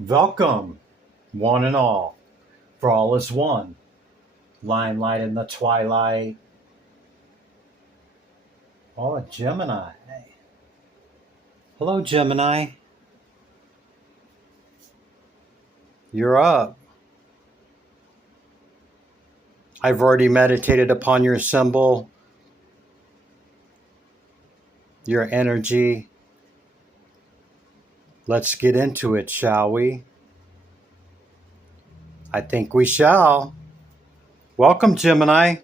Welcome, one and all, for all is one. Limelight in the twilight. Oh, Gemini. Hello, Gemini. You're up. I've already meditated upon your symbol, your energy. Let's get into it, shall we? I think we shall. Welcome, Gemini.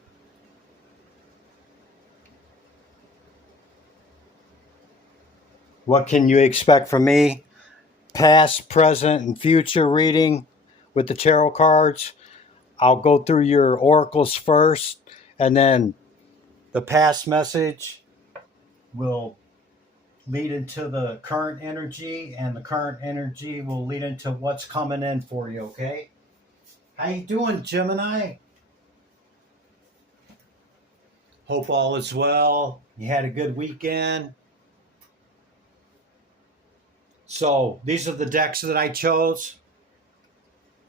What can you expect from me? Past, present, and future reading with the tarot cards. I'll go through your oracles first, and then the past message will lead into the current energy, and the current energy will lead into what's coming in for you. Okay, how you doing, Gemini? Hope all is well. You had a good weekend. So these are the decks that I chose.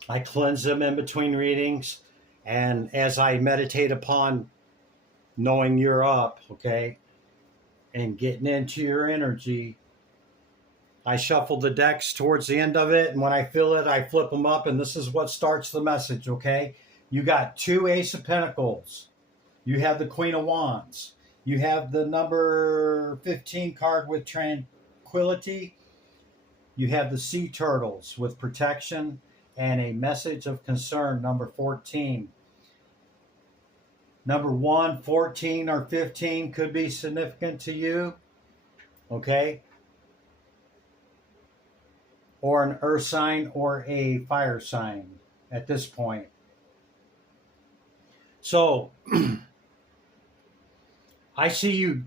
I cleanse them in between readings, and as I meditate upon knowing you're up, okay, and getting into your energy, I shuffle the decks towards the end of it, and when I feel it, I flip them up, and this is what starts the message, okay? You got two Ace of Pentacles. You have the Queen of Wands. You have the number 15 card with tranquility. You have the Sea Turtles with protection and a message of concern, number 14. Number 1, 14, or 15 could be significant to you, okay? Or an earth sign or a fire sign at this point. So I see you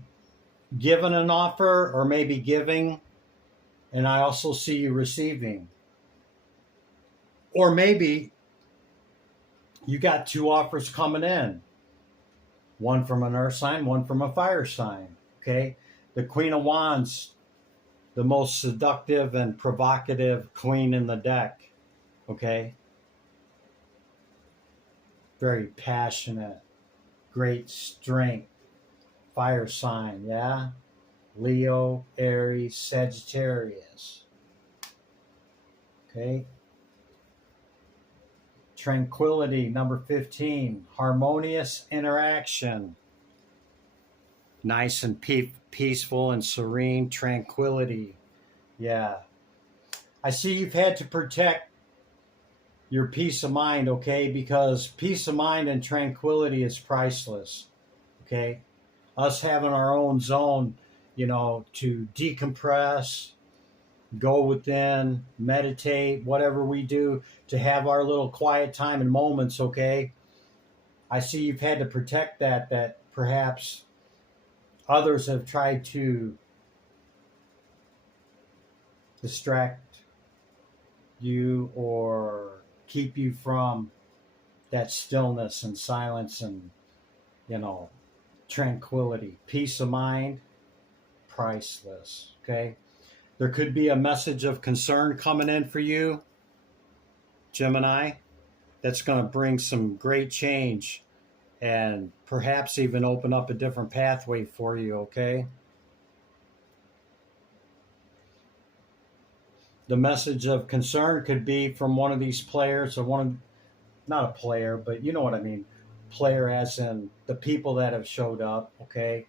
giving an offer, or maybe giving, and I also see you receiving. Or maybe you got two offers coming in. One from an earth sign, one from a fire sign. Okay? The Queen of Wands, the most seductive and provocative queen in the deck. Okay? Very passionate, great strength. Fire sign, yeah? Leo, Aries, Sagittarius. Okay? Tranquility, number 15. Harmonious interaction. Nice and peaceful and serene. Tranquility. Yeah. I see you've had to protect your peace of mind, okay? Because peace of mind and tranquility is priceless, okay? Us having our own zone, to decompress, go within, meditate, whatever we do to have our little quiet time and moments, okay? I see you've had to protect that perhaps others have tried to distract you or keep you from that stillness and silence and, tranquility. Peace of mind, priceless, okay? There could be a message of concern coming in for you, Gemini, that's going to bring some great change and perhaps even open up a different pathway for you, okay? The message of concern could be from one of these players, or not a player, but you know what I mean. Player as in the people that have showed up, okay?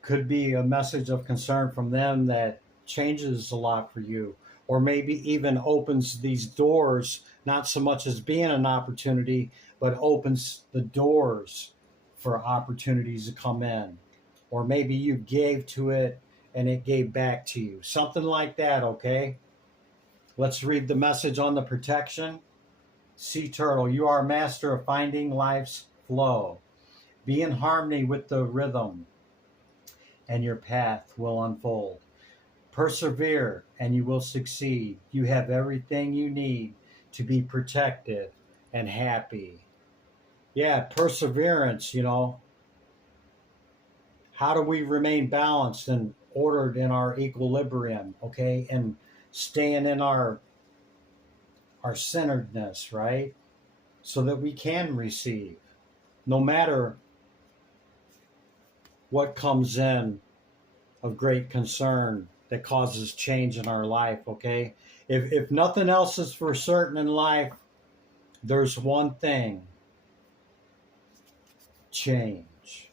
Could be a message of concern from them that changes a lot for you, or maybe even opens these doors, not so much as being an opportunity, but opens the doors for opportunities to come in. Or maybe you gave to it and it gave back to you. Something like that, okay? Let's read the message on the protection. Sea Turtle, you are a master of finding life's flow. Be in harmony with the rhythm, and your path will unfold. Persevere, and you will succeed. You have everything you need to be protected and happy. Yeah, perseverance, How do we remain balanced and ordered in our equilibrium, okay? And staying in our centeredness, right? So that we can receive, no matter what comes in of great concern that causes change in our life, okay? If nothing else is for certain in life, there's one thing: change.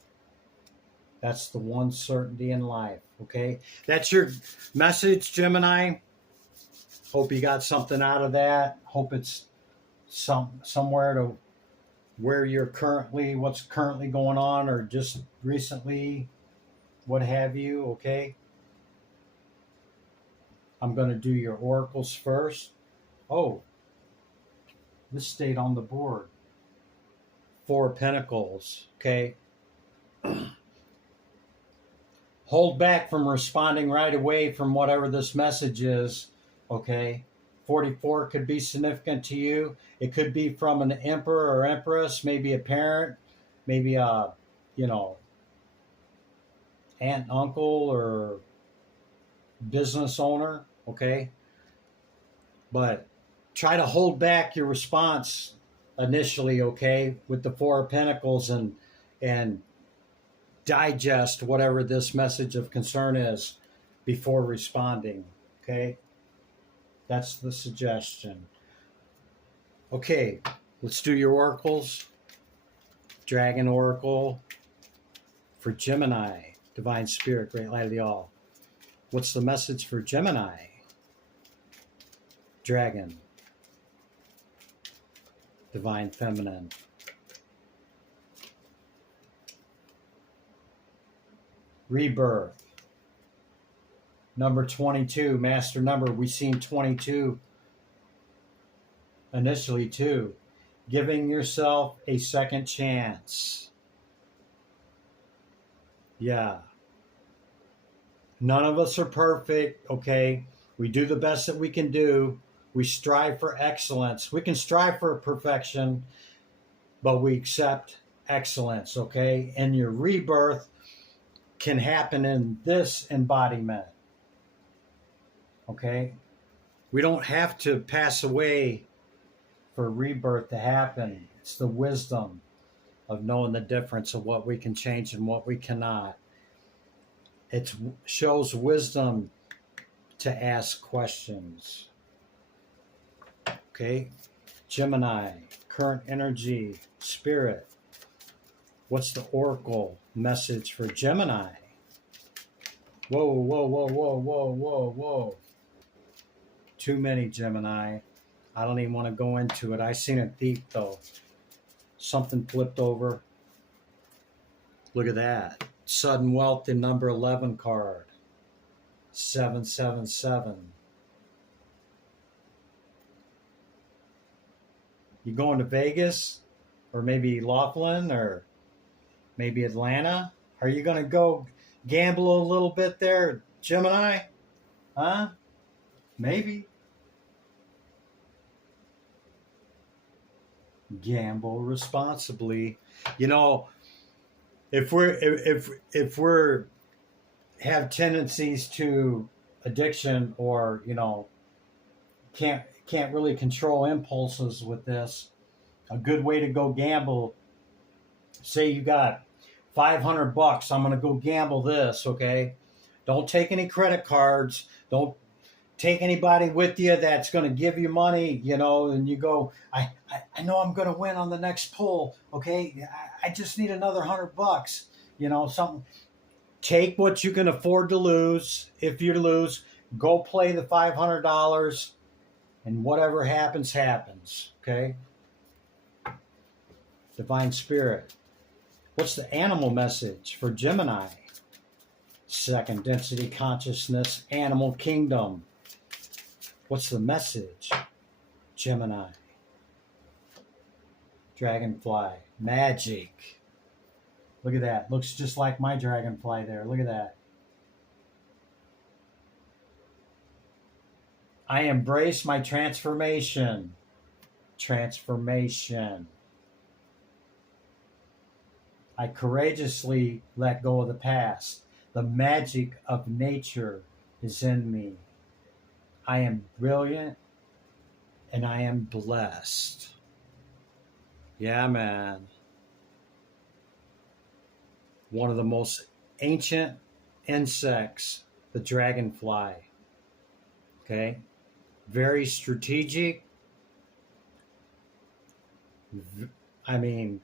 That's the one certainty in life, okay? That's your message, Gemini. Hope you got something out of that. Hope it's somewhere to where you're currently, what's currently going on, or just recently, what have you, okay? I'm going to do your oracles first. Oh, this stayed on the board. Four of Pentacles, okay? Hold back from responding right away from whatever this message is, okay? 44 could be significant to you. It could be from an emperor or empress, maybe a parent, maybe a, aunt, uncle, or business owner, okay? But try to hold back your response initially, okay, with the Four of Pentacles, and digest whatever this message of concern is before responding, okay? That's the suggestion. Okay, let's do your oracles. Dragon Oracle for Gemini, Divine Spirit, Great Light of the All. What's the message for Gemini? Dragon, Divine Feminine. Rebirth. Number 22, master number. We've seen 22 initially too. Giving yourself a second chance. Yeah. None of us are perfect, okay? We do the best that we can do. We strive for excellence. We can strive for perfection, but we accept excellence, okay? And your rebirth can happen in this embodiment, okay? We don't have to pass away for rebirth to happen. It's the wisdom of knowing the difference of what we can change and what we cannot. It shows wisdom to ask questions. Okay, Gemini, current energy, spirit. What's the oracle message for Gemini? Whoa, whoa, whoa, whoa, whoa, whoa, whoa. Too many, Gemini. I don't even want to go into it. I seen it deep, though. Something flipped over. Look at that. Sudden wealth in number 11 card. 777. You going to Vegas? Or maybe Laughlin? Or maybe Atlanta? Are you going to go gamble a little bit there, Gemini? Huh? Maybe. Gamble responsibly. If we're have tendencies to addiction, or can't really control impulses with this, a good way to go gamble, say you got $500, I'm going to go gamble this, okay? Don't take any credit cards. Don't take anybody with you that's going to give you money, and you go, I know I'm going to win on the next pull, okay? I just need another $100, something. Take what you can afford to lose. If you lose, go play the $500, and whatever happens, happens, okay? Divine Spirit. What's the animal message for Gemini? Second density consciousness, animal kingdom. What's the message? Gemini. Dragonfly. Magic. Look at that. Looks just like my dragonfly there. Look at that. I embrace my transformation. Transformation. I courageously let go of the past. The magic of nature is in me. I am brilliant and I am blessed. Yeah, man. One of the most ancient insects, the dragonfly. Okay? Very strategic. I mean,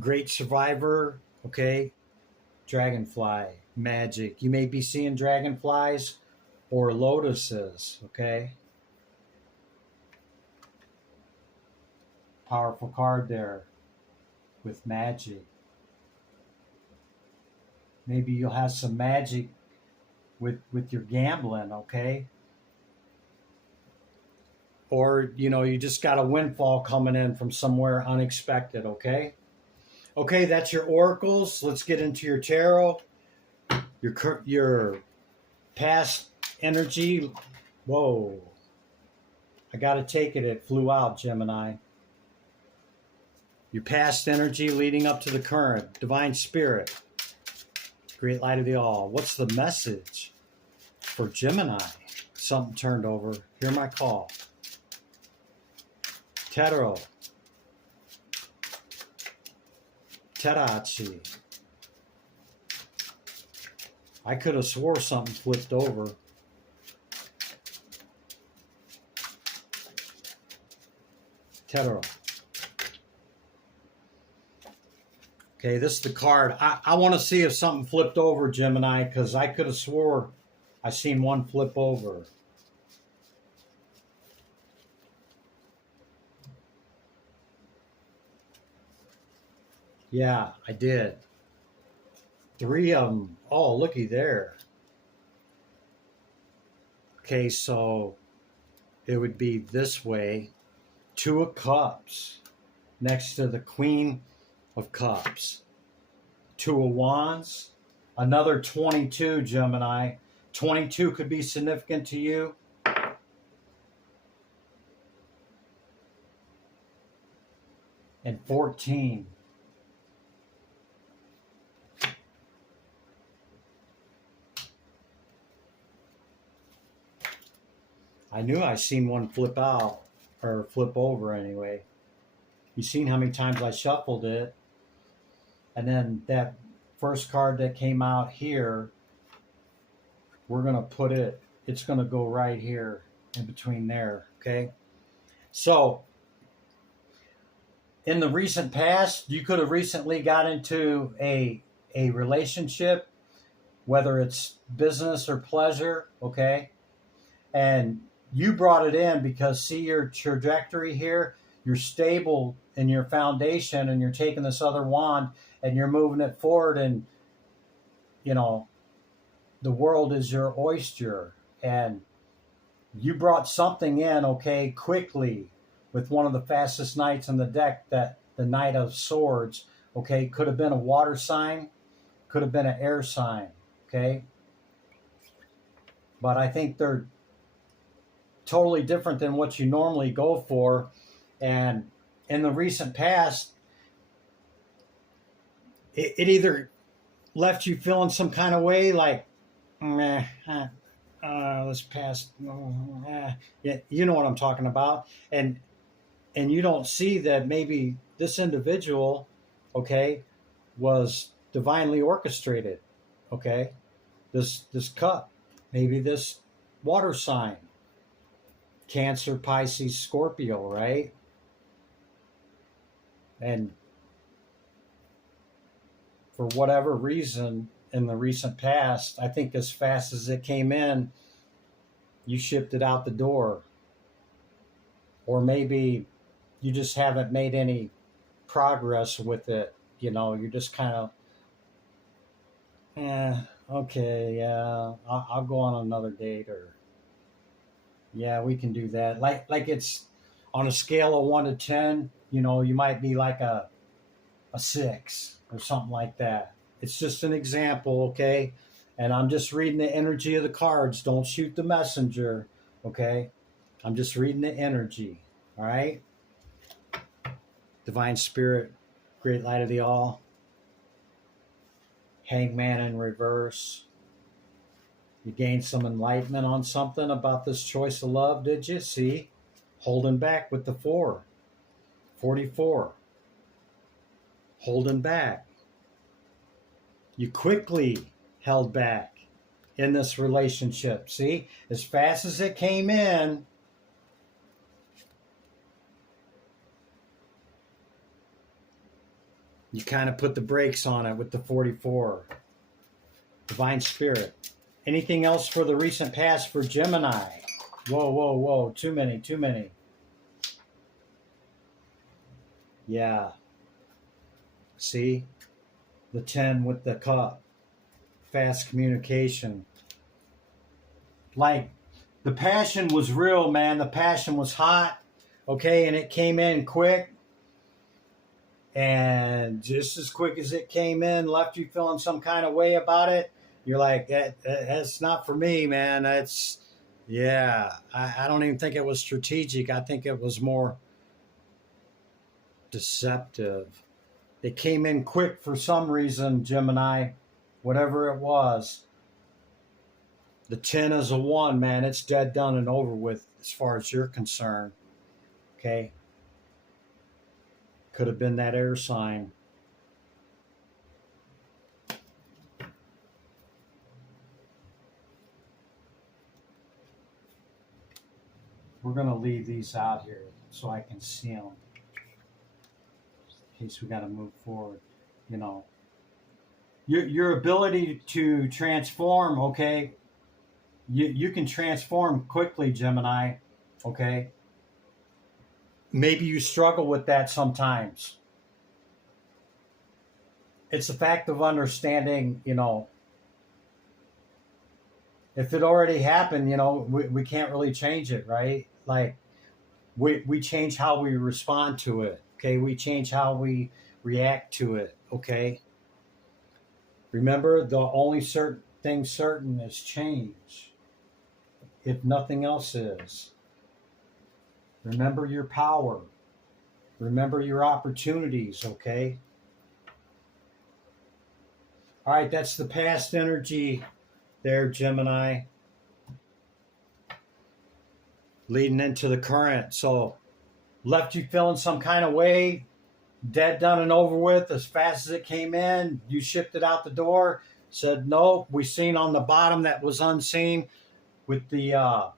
great survivor. Okay? Dragonfly. Magic. You may be seeing dragonflies or lotuses. Okay? Powerful card there with magic. Maybe you'll have some magic with your gambling, okay? Or, you just got a windfall coming in from somewhere unexpected, okay? Okay, that's your oracles. Let's get into your tarot. Your past energy. Whoa. I got to take it. It flew out, Gemini. Your past energy leading up to the current. Divine Spirit. Great light of the all. What's the message for Gemini? Something turned over. Hear my call. Tarot. Terachi. I could have swore something flipped over. Tarot. Okay, this is the card. I want to see if something flipped over, Gemini, because I could have swore I seen one flip over. Yeah, I did. 3 of them. Oh, looky there. Okay, so it would be this way. 2 of Cups next to the Queen of Cups. 2 of Wands. Another 22, Gemini. 22 could be significant to you. And 14. I knew I seen one flip out, or flip over anyway. You seen how many times I shuffled it. And then that first card that came out here, we're going to put it, it's going to go right here in between there, okay? So, in the recent past, you could have recently got into a relationship, whether it's business or pleasure, okay? And you brought it in because see your trajectory here, you're stable in your foundation and you're taking this other wand and you're moving it forward, and the world is your oyster, and you brought something in, okay, quickly with one of the fastest knights in the deck, that the Knight of Swords, okay, could have been a water sign, could have been an air sign, okay? But I think they're totally different than what you normally go for. And in the recent past, it either left you feeling some kind of way, like, this past, yeah, you know what I'm talking about. And you don't see that maybe this individual, okay, was divinely orchestrated, okay? This cup, maybe this water sign, Cancer, Pisces, Scorpio, right? And for whatever reason in the recent past, I think as fast as it came in, you shipped it out the door. Or maybe you just haven't made any progress with it. You're just kind of, okay, yeah, I'll go on another date, or yeah, we can do that. Like it's on a scale of 1 to 10, you might be like a 6 or something like that. It's just an example, okay? And I'm just reading the energy of the cards. Don't shoot the messenger, okay? I'm just reading the energy, all right? Divine Spirit, great light of the all. Hangman in reverse. You gained some enlightenment on something about this choice of love, did you? See? Holding back with the 4. 44. Holding back. You quickly held back in this relationship. See? As fast as it came in, you kind of put the brakes on it with the 44. Divine Spirit. Anything else for the recent past for Gemini? Whoa, whoa, whoa. Too many, too many. Yeah. See? The 10 with the cup. Fast communication. Like, the passion was real, man. The passion was hot. Okay, and it came in quick. And just as quick as it came in, left you feeling some kind of way about it. You're like, that's not for me, man. That's, yeah. I don't even think it was strategic. I think it was more deceptive. It came in quick for some reason, Gemini, whatever it was. The 10 is a 1, man. It's dead, done, and over with as far as you're concerned. Okay? Could have been that air sign. We're going to leave these out here so I can see them. In case we got to move forward. You know, your ability to transform, okay? You can transform quickly, Gemini, okay? Maybe you struggle with that sometimes. It's a fact of understanding, you know, if it already happened, you know, we can't really change it, right? Like, we change how we respond to it, okay? We change how we react to it, okay? Remember, the only certain thing certain is change, if nothing else is. Remember your power. Remember your opportunities, okay? All right, that's the past energy there, Gemini. Leading into the current. So, left you feeling some kind of way, dead, done, and over with as fast as it came in. You shipped it out the door. Said, no, we seen on the bottom that was unseen with the...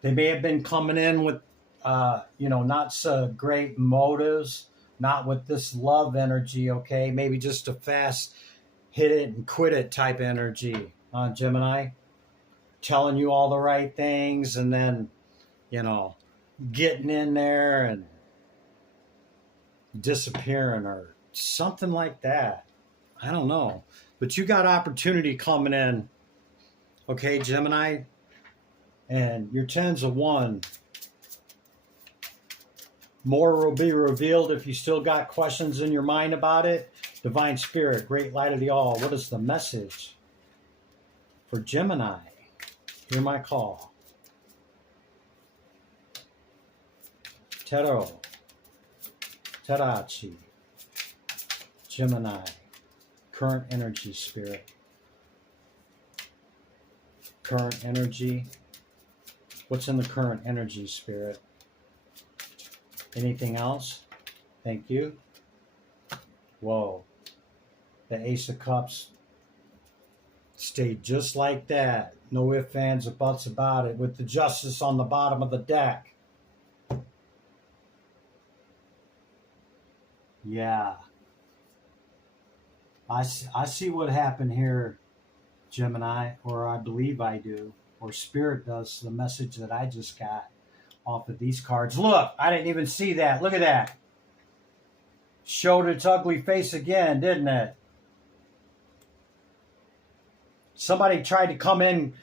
They may have been coming in with, you know, not so great motives, not with this love energy, okay? Maybe just a fast hit it and quit it type energy, Gemini. Telling you all the right things and then, you know, getting in there and disappearing or something like that. I don't know. But you got opportunity coming in, okay, Gemini? And your 10's a 1. More will be revealed if you still got questions in your mind about it. Divine Spirit, Great Light of the All. What is the message for Gemini? Hear my call. Tarot. Tarachi. Gemini. Current energy, Spirit. Current energy. What's in the current energy, Spirit? Anything else? Thank you. Whoa. The Ace of Cups stayed just like that. No ifs, ands, or buts about it. With the Justice on the bottom of the deck. Yeah. I see what happened here, Gemini, or I believe I do, or Spirit does, the message that I just got off of these cards. Look, I didn't even see that. Look at that. Showed its ugly face again, didn't it? Somebody tried to come in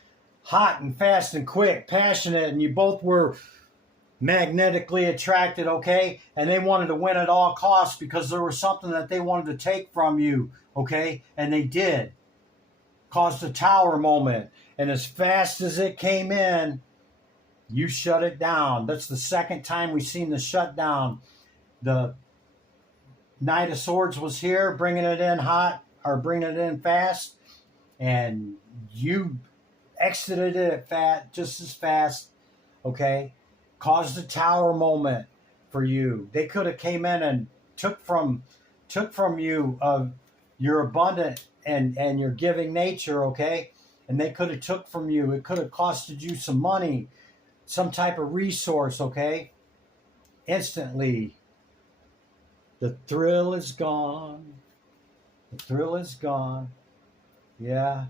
hot and fast and quick, passionate, and you both were magnetically attracted, okay? And they wanted to win at all costs because there was something that they wanted to take from you, okay? And they did. Caused a tower moment. And as fast as it came in, you shut it down. That's the second time we've seen the shutdown. The Knight of Swords was here, bringing it in hot, or bringing it in fast. and you exited it just as fast, okay? Caused a tower moment for you. They could have came in and took from you your abundant and your giving nature, okay? And they could have took from you. It could have costed you some money, some type of resource, okay? Instantly, the thrill is gone. The thrill is gone. Yeah.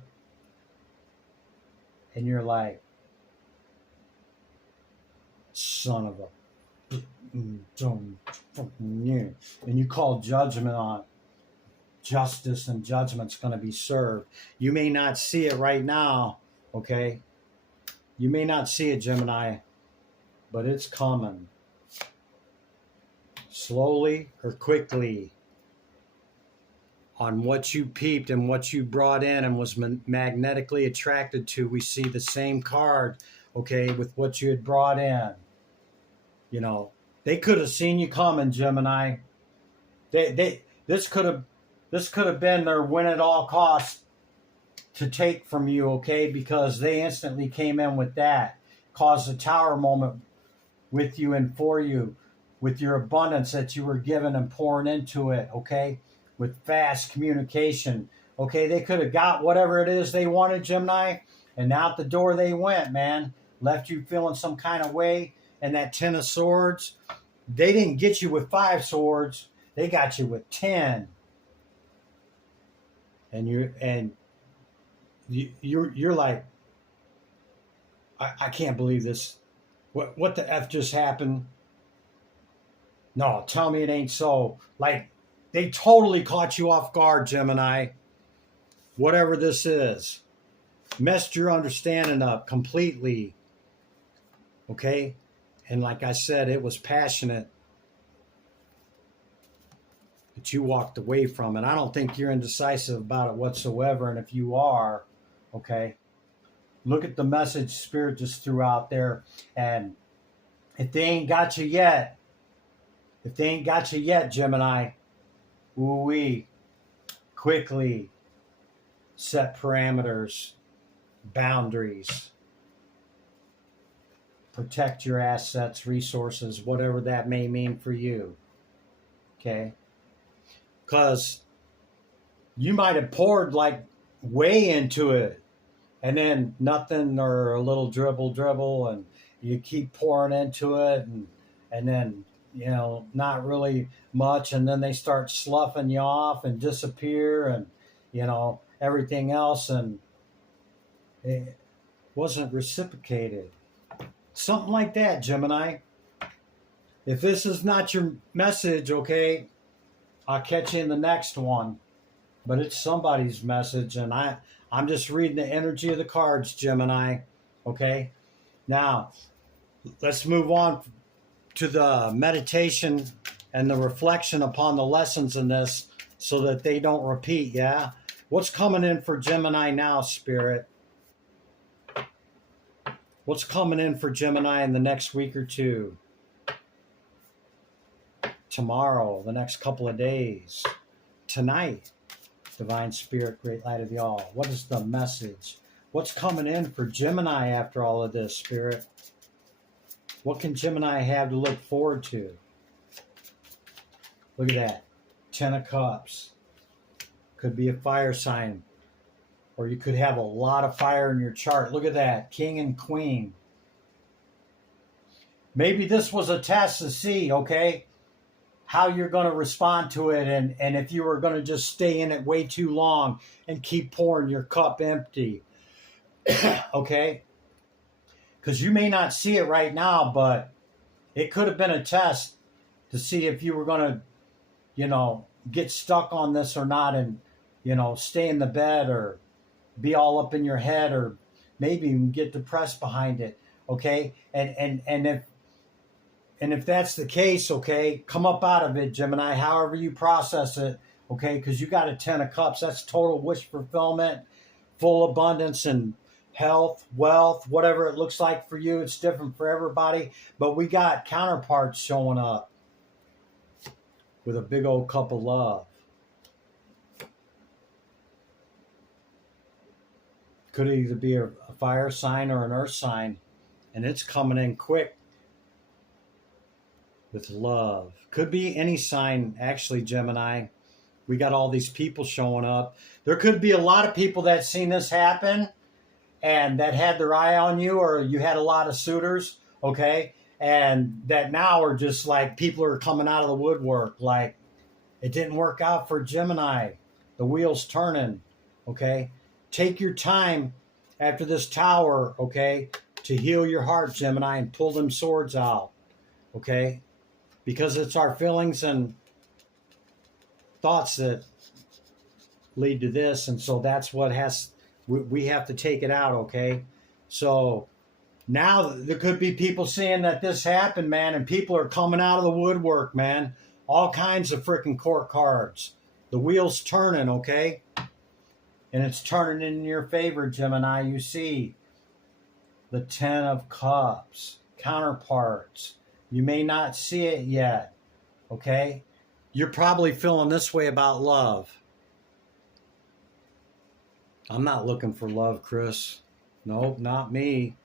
And you're like, son of a, and you call judgment on it. Justice and judgment's going to be served. You may not see it right now, okay? You may not see it, Gemini, but it's coming. Slowly or quickly, on what you peeped and what you brought in and was magnetically attracted to, we see the same card, okay, with what you had brought in. You know, they could have seen you coming, Gemini. This could have been their win at all costs to take from you, okay? Because they instantly came in with that, caused a tower moment with you and for you, with your abundance that you were given and pouring into it, okay? With fast communication, okay? They could have got whatever it is they wanted, Gemini, and out the door they went, man. Left you feeling some kind of way. And that 10 of swords, they didn't get you with 5 swords. They got you with 10. And you're like, I can't believe this. What the F just happened? No, tell me it ain't so. Like, they totally caught you off guard, Gemini. Whatever this is. Messed your understanding up completely. Okay? And like I said, it was passionate. But you walked away from it. I don't think you're indecisive about it whatsoever. And if you are, okay, look at the message Spirit just threw out there. And if they ain't got you yet, Gemini, ooh-wee, quickly set parameters, boundaries. Protect your assets, resources, whatever that may mean for you. Okay? Because you might have poured like way into it and then nothing or a little dribble and you keep pouring into it and then, you know, not really much, and then they start sloughing you off and disappear and, you know, everything else, and it wasn't reciprocated. Something like that, Gemini. If this is not your message, okay, I'll catch you in the next one. But it's somebody's message, and I'm just reading the energy of the cards, Gemini. Okay? Now, let's move on to the meditation and the reflection upon the lessons in this so that they don't repeat, yeah? What's coming in for Gemini now, Spirit? What's coming in for Gemini in the next week or two? Tomorrow, the next couple of days, tonight, Divine Spirit, Great Light of the All. What is the message? What's coming in for Gemini after all of this, Spirit? What can Gemini have to look forward to? Look at that. 10 of Cups. Could be a fire sign. Or you could have a lot of fire in your chart. Look at that. King and Queen. Maybe this was a test to see, okay, how you're going to respond to it, and if you were going to just stay in it way too long and keep pouring your cup empty. Okay? Because you may not see it right now, but it could have been a test to see if you were going to, you know, get stuck on this or not, and, you know, stay in the bed or be all up in your head, or maybe even get depressed behind it. Okay? And if that's the case, okay, come up out of it, Gemini, however you process it, okay, because you got a 10 of Cups. That's total wish fulfillment, full abundance and health, wealth, whatever it looks like for you. It's different for everybody. But we got counterparts showing up with a big old cup of love. Could either be a fire sign or an earth sign, and it's coming in quick with love. Could be any sign, actually, Gemini. We got all these people showing up. There could be a lot of people that seen this happen and that had their eye on you, or you had a lot of suitors, okay? And that now are just like people are coming out of the woodwork. Like, it didn't work out for Gemini. The wheel's turning, okay? Take your time after this tower, okay, to heal your heart, Gemini, and pull them swords out, okay? Because it's our feelings and thoughts that lead to this. And so that's what we have to take it out, okay? So now there could be people seeing that this happened, man, and people are coming out of the woodwork, man. All kinds of freaking court cards. The wheel's turning, okay? And it's turning in your favor, Gemini. You see the 10 of Cups, counterparts. You may not see it yet, okay? You're probably feeling this way about love. I'm not looking for love, Chris. Nope, not me.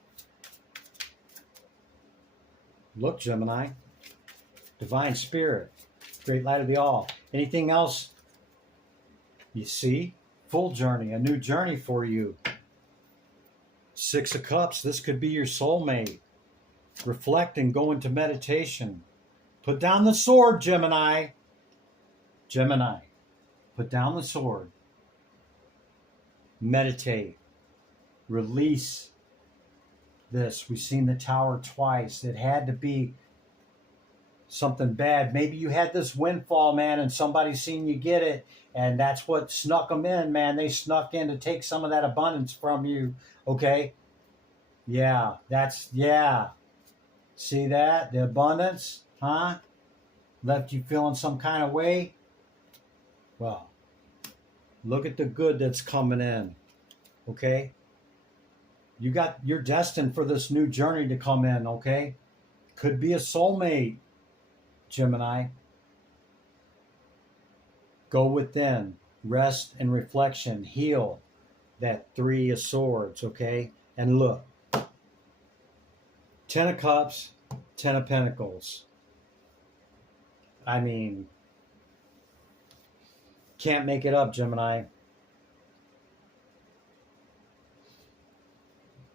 Look, Gemini. Divine Spirit. Great light of the all. Anything else? You see? Full journey. A new journey for you. 6 of Cups. This could be your soulmate. Reflect and go into meditation. Put down the sword, Gemini. Gemini. Put down the sword. Meditate. Release this. We've seen the tower twice. It had to be something bad. Maybe you had this windfall, man, and somebody seen you get it, and that's what snuck them in, man. They snuck in to take some of that abundance from you, okay? Yeah, yeah. See that? The abundance, huh? Left you feeling some kind of way? Well, look at the good that's coming in, okay? You're destined for this new journey to come in, okay? Could be a soulmate, Gemini. Go within, rest and reflection, heal that 3 of Swords, okay? And look, 10 of Cups, 10 of Pentacles. I mean, can't make it up, Gemini.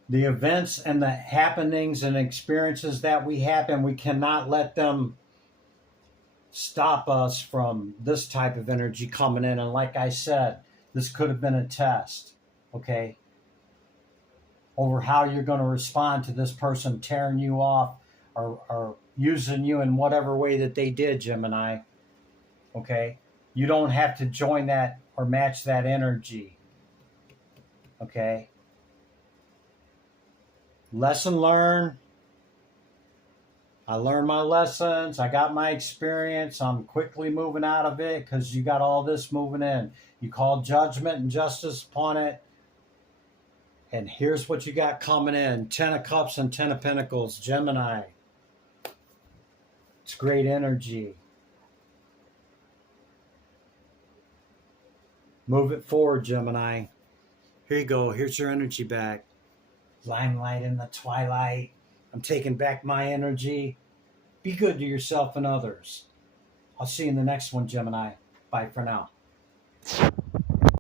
The events and the happenings and experiences that we happen, we cannot let them stop us from this type of energy coming in. And like I said, this could have been a test, okay, over how you're going to respond to this person tearing you off or using you in whatever way that they did, Gemini, okay? You don't have to join that or match that energy, okay? Lesson learned. I learned my lessons. I got my experience. I'm quickly moving out of it because you got all this moving in. You call judgment and justice upon it. And here's what you got coming in. 10 of Cups and 10 of Pentacles. Gemini. It's great energy. Move it forward, Gemini. Here you go. Here's your energy back. Limelight in the twilight. I'm taking back my energy. Be good to yourself and others. I'll see you in the next one, Gemini. Bye for now.